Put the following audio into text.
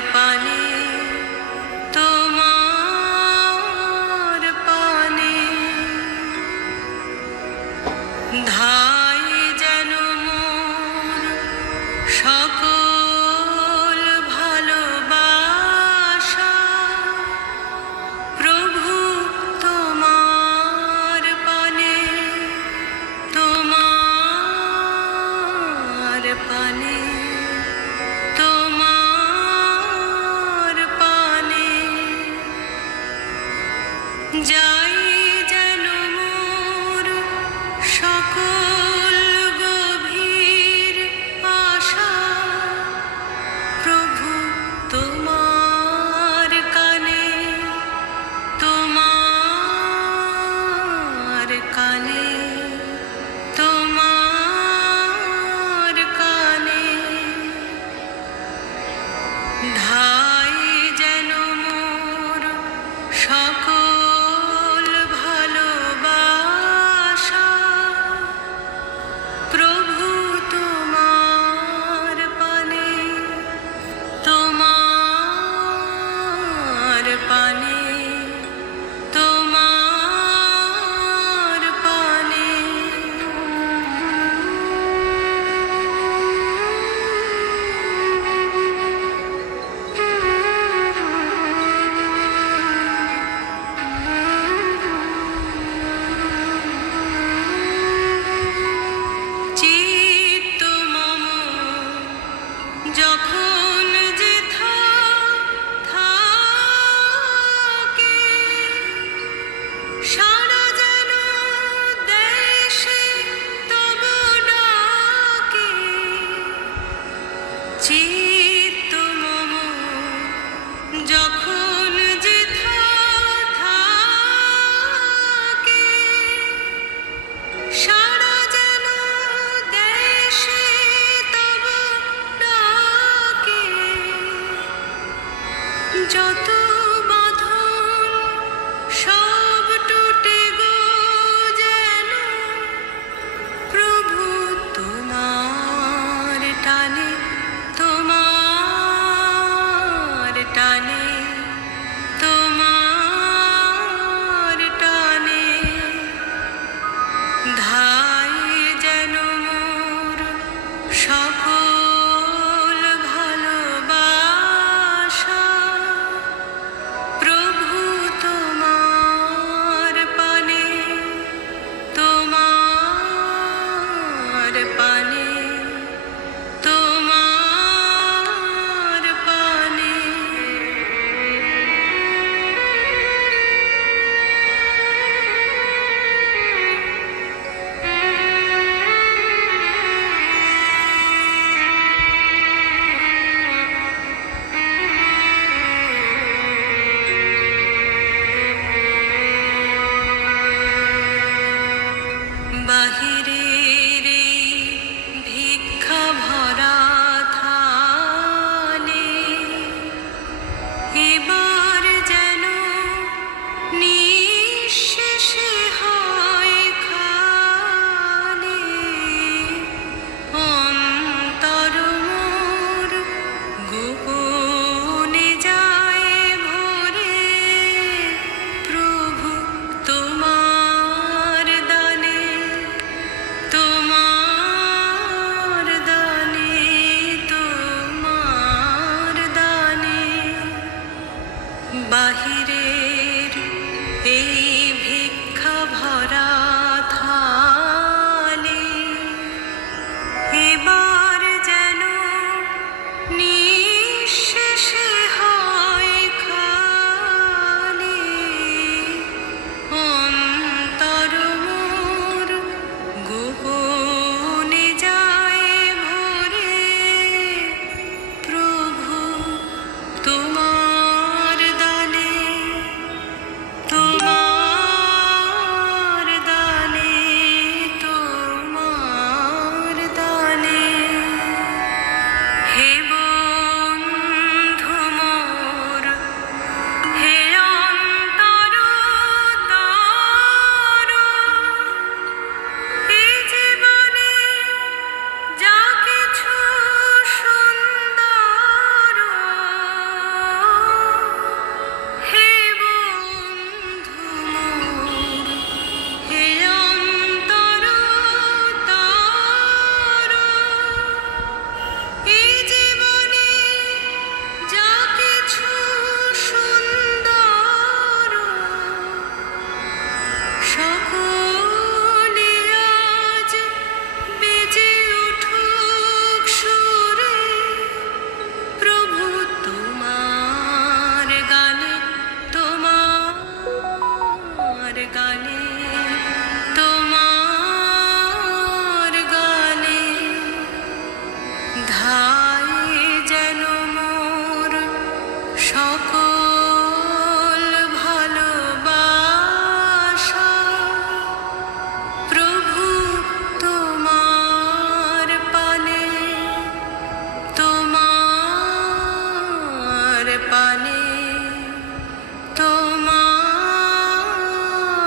पानी पानी Cheese.